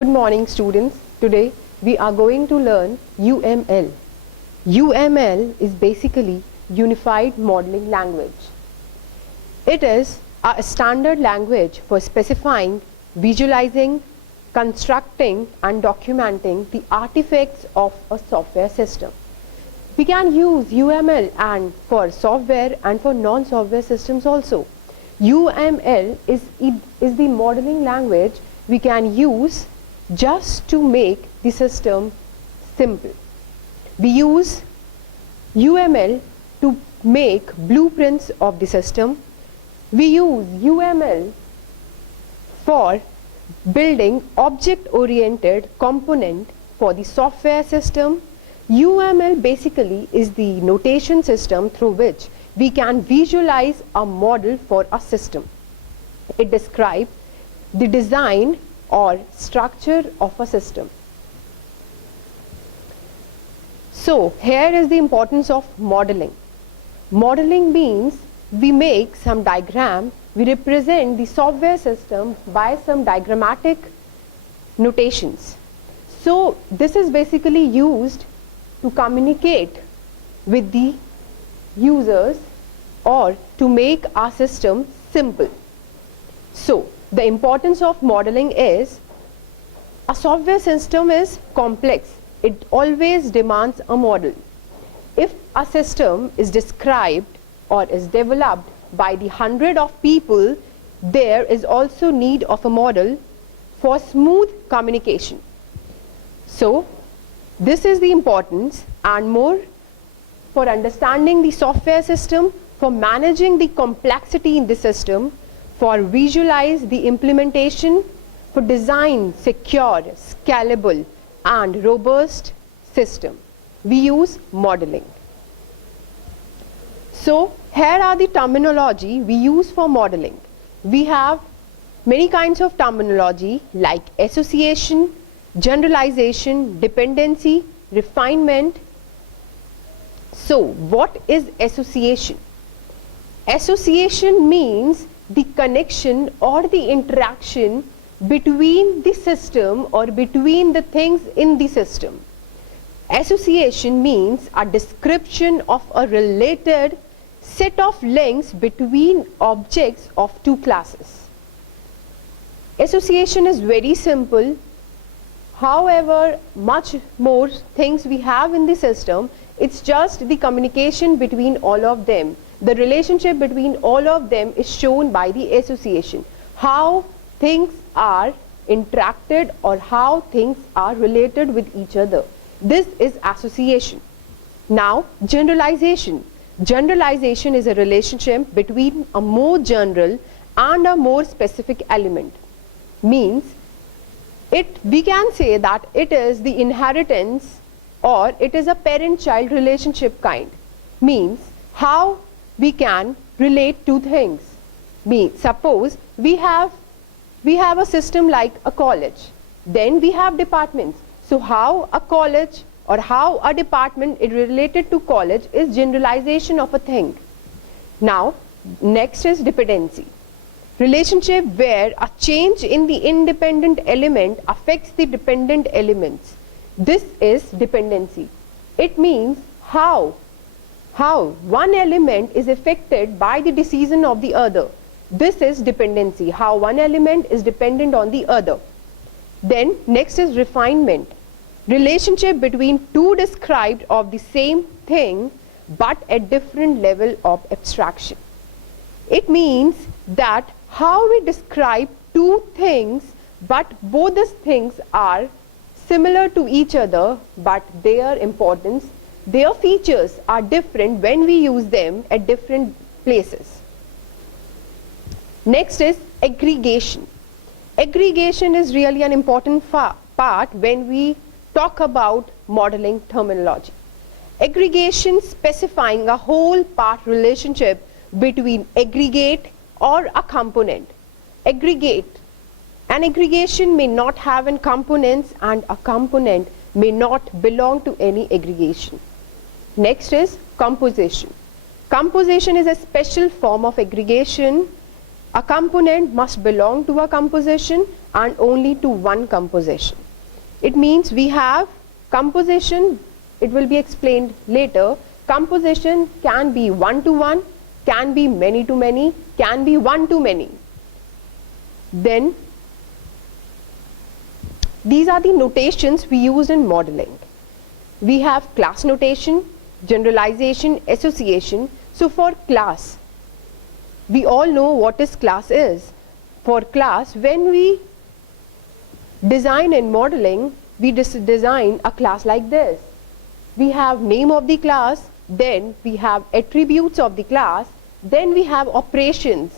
Good morning students. Today we are going to learn UML. UML is basically Unified Modeling Language. It is a standard language for specifying, visualizing, constructing and documenting the artifacts of a software system. We can use UML and for software and for non-software systems also. UML is the modeling language we can use just to make the system simple. We use UML to make blueprints of the system. We use UML for building object-oriented component for the software system. UML basically is the notation system through which we can visualize a model for a system. It describes the design or structure of a system. So here is the importance of modeling. Modeling means we make some diagram, we represent the software system by some diagrammatic notations. So this is basically used to communicate with the users or to make our system simple. So the importance of modeling is a software system is complex. It always demands a model. If a system is described or is developed by the hundred of people, there is also need of a model for smooth communication. So this is the importance and more for understanding the software system, for managing the complexity in the system, for visualize the implementation, for design secure, scalable and robust system. We use modeling. So here are the terminology we use for modeling. We have many kinds of terminology like association, generalization, dependency, refinement. So what is association? Association means the connection or the interaction between the system or between the things in the system. Association means a description of a related set of links between objects of two classes. Association is very simple. However, much more things we have in the system, it's just the communication between all of them. The relationship between all of them is shown by the association. How things are interacted or how things are related with each other. This is association. Now, generalization. Generalization is a relationship between a more general and a more specific element. Means, we can say that it is the inheritance or it is a parent-child relationship kind. Means, how we can relate two things. Suppose we have a system like a college. Then we have departments. So how a college or how a department is related to college is generalization of a thing. Now, next is dependency. Relationship where a change in the independent element affects the dependent elements. This is dependency. It means how one element is affected by the decision of the other. This is dependency, how one element is dependent on the other. Then next is refinement. Relationship between two described of the same thing but at different level of abstraction. It means that how we describe two things but both these things are similar to each other but their importance, their features are different when we use them at different places. Next is aggregation. Aggregation is really an important part when we talk about modeling terminology. Aggregation specifying a whole part relationship between aggregate or a component. Aggregate. An aggregation may not have any components and a component may not belong to any aggregation. Next is composition. Composition is a special form of aggregation. A component must belong to a composition and only to one composition. It means we have composition, it will be explained later. Composition can be one to one, can be many to many, can be one to many. Then these are the notations we use in modeling. We have class notation, generalization, association. So for class, we all know what is class is. For class, when we design in modeling, we design a class like this. We have name of the class, then we have attributes of the class, then we have operations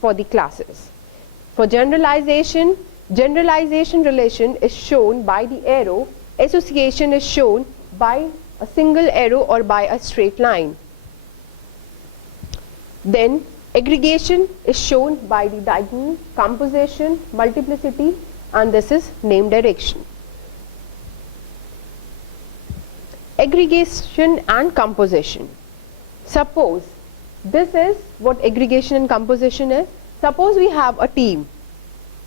for the classes. For generalization, generalization relation is shown by the arrow, association is shown by a single arrow or by a straight line. Then aggregation is shown by the diagonal, composition, multiplicity, and this is name direction. Aggregation and composition. Suppose this is what aggregation and composition is. Suppose we have a team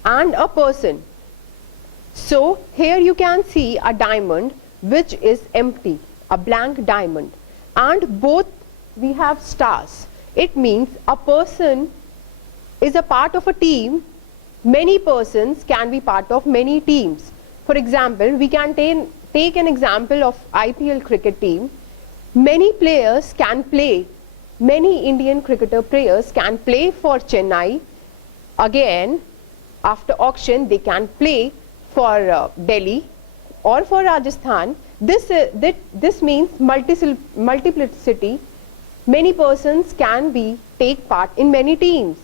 and a person. So here you can see a diamond which is empty, a blank diamond, and both we have stars. It means a person is a part of a team. Many persons can be part of many teams. For example, we can take an example of IPL cricket team. Many players can play, many Indian cricketer players can play for Chennai. Again, after auction, they can play for Delhi or for Rajasthan. This means multiplicity. Many persons can take part in many teams.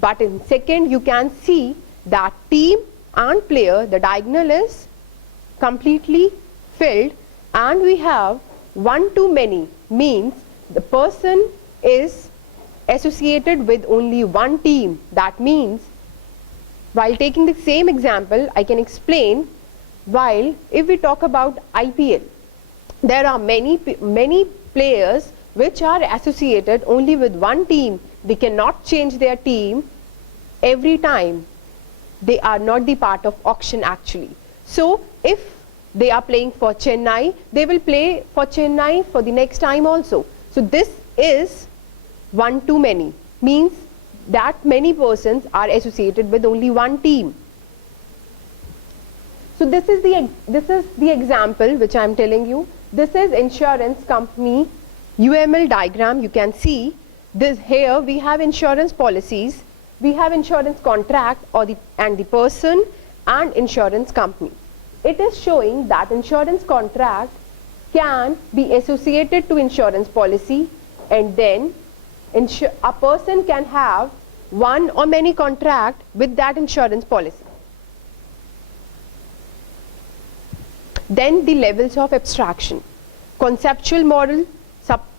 But in second, you can see that team and player, the diagonal is completely filled, and we have one to many, means the person is associated with only one team. That means, while taking the same example, I can explain. While if we talk about IPL, there are many players which are associated only with one team. They cannot change their team every time. They are not the part of auction actually. So if they are playing for Chennai, they will play for Chennai for the next time also. So this is one to many, means that many persons are associated with only one team. So this is the example which I am telling you. This is insurance company UML diagram. You can see this here. We have insurance policies, we have insurance contract and the person and insurance company. It is showing that insurance contract can be associated to insurance policy, and then a person can have one or many contract with that insurance policy. Then the levels of abstraction: conceptual model,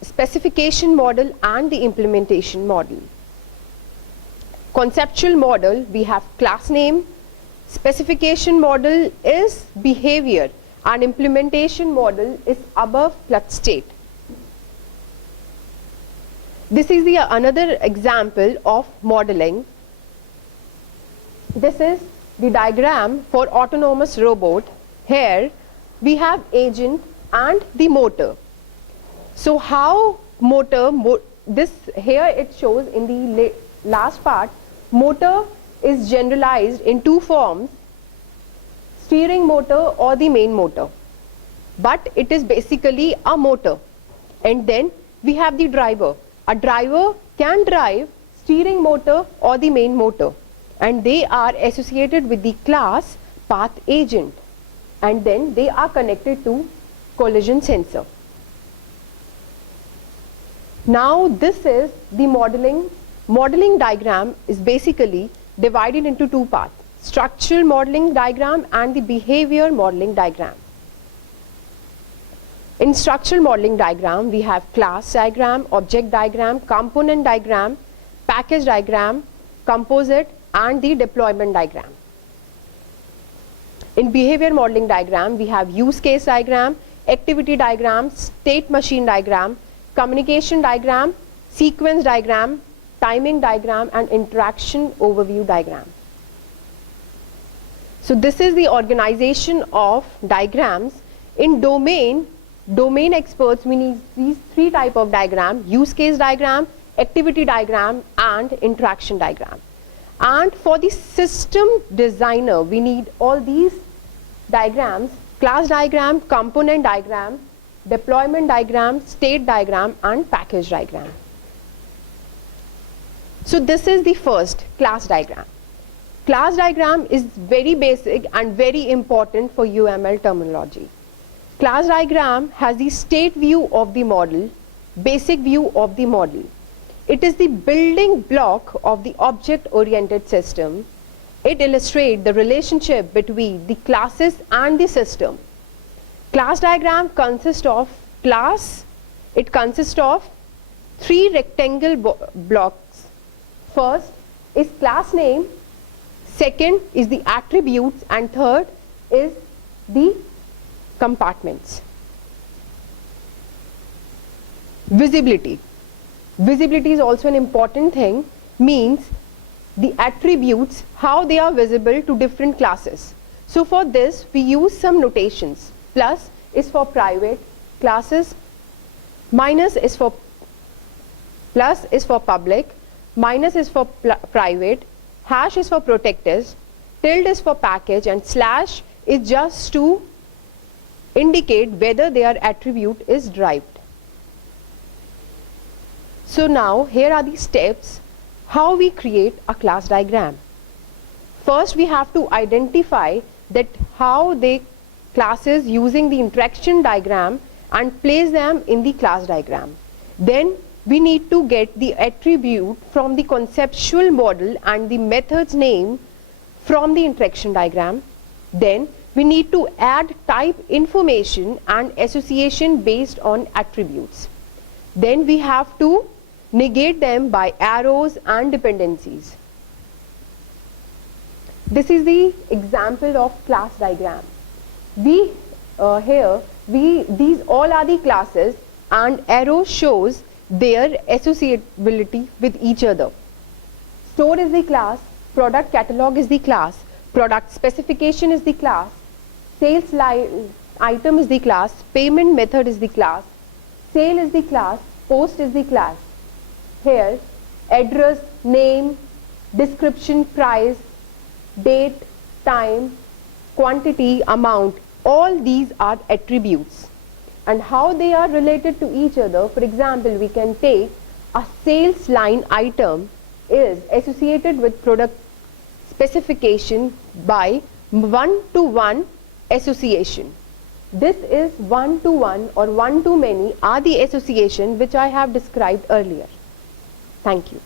specification model, and the implementation model. Conceptual model, we have class name. Specification model is behavior, and implementation model is above plus state. This is another example of modeling. This is the diagram for autonomous robot. Here we have agent and the motor. So how this here it shows in the last part, motor is generalized in two forms: steering motor or the main motor. But it is basically a motor. And then we have the driver. A driver can drive steering motor or the main motor, and they are associated with the class path agent, and then they are connected to collision sensor. Now this is the modeling. Modeling diagram is basically divided into two parts: structural modeling diagram and the behavior modeling diagram. In structural modeling diagram, we have class diagram, object diagram, component diagram, package diagram, composite, and the deployment diagram. In behavior modeling diagram, we have use case diagram, activity diagram, state machine diagram, communication diagram, sequence diagram, timing diagram, and interaction overview diagram. So this is the organization of diagrams. In domain experts, we need these three type of diagram: use case diagram, activity diagram, and interaction diagram. And for the system designer, we need all these diagrams: class diagram, component diagram, deployment diagram, state diagram, and package diagram. So this is the first class diagram. Class diagram is very basic and very important for UML terminology. Class diagram has the state view of the model, basic view of the model. It is the building block of the object-oriented system. It illustrates the relationship between the classes and the system. Class diagram consists of class. It consists of three rectangle blocks. First is class name, second is the attributes, and third is the compartments. Visibility. Visibility is also an important thing, means the attributes, how they are visible to different classes. So for this we use some notations. Plus is for private, classes, minus is for plus is for public, minus is for private, hash is for protected, tilde is for package, and slash is just to indicate whether their attribute is derived. So now here are the steps how we create a class diagram. First we have to identify that how the classes using the interaction diagram and place them in the class diagram. Then we need to get the attribute from the conceptual model and the method's name from the interaction diagram. Then we need to add type information and association based on attributes. Then we have to negate them by arrows and dependencies. This is the example of class diagram. These all are the classes, and arrow shows their associability with each other. Store is the class, product catalog is the class, product specification is the class, sales item is the class, payment method is the class, sale is the class, post is the class. Here address, name, description, price, date, time, quantity, amount, all these are attributes. And how they are related to each other, for example, we can take a sales line item is associated with product specification by one-to-one association. This is one-to-one or one-to-many are the association which I have described earlier. Thank you.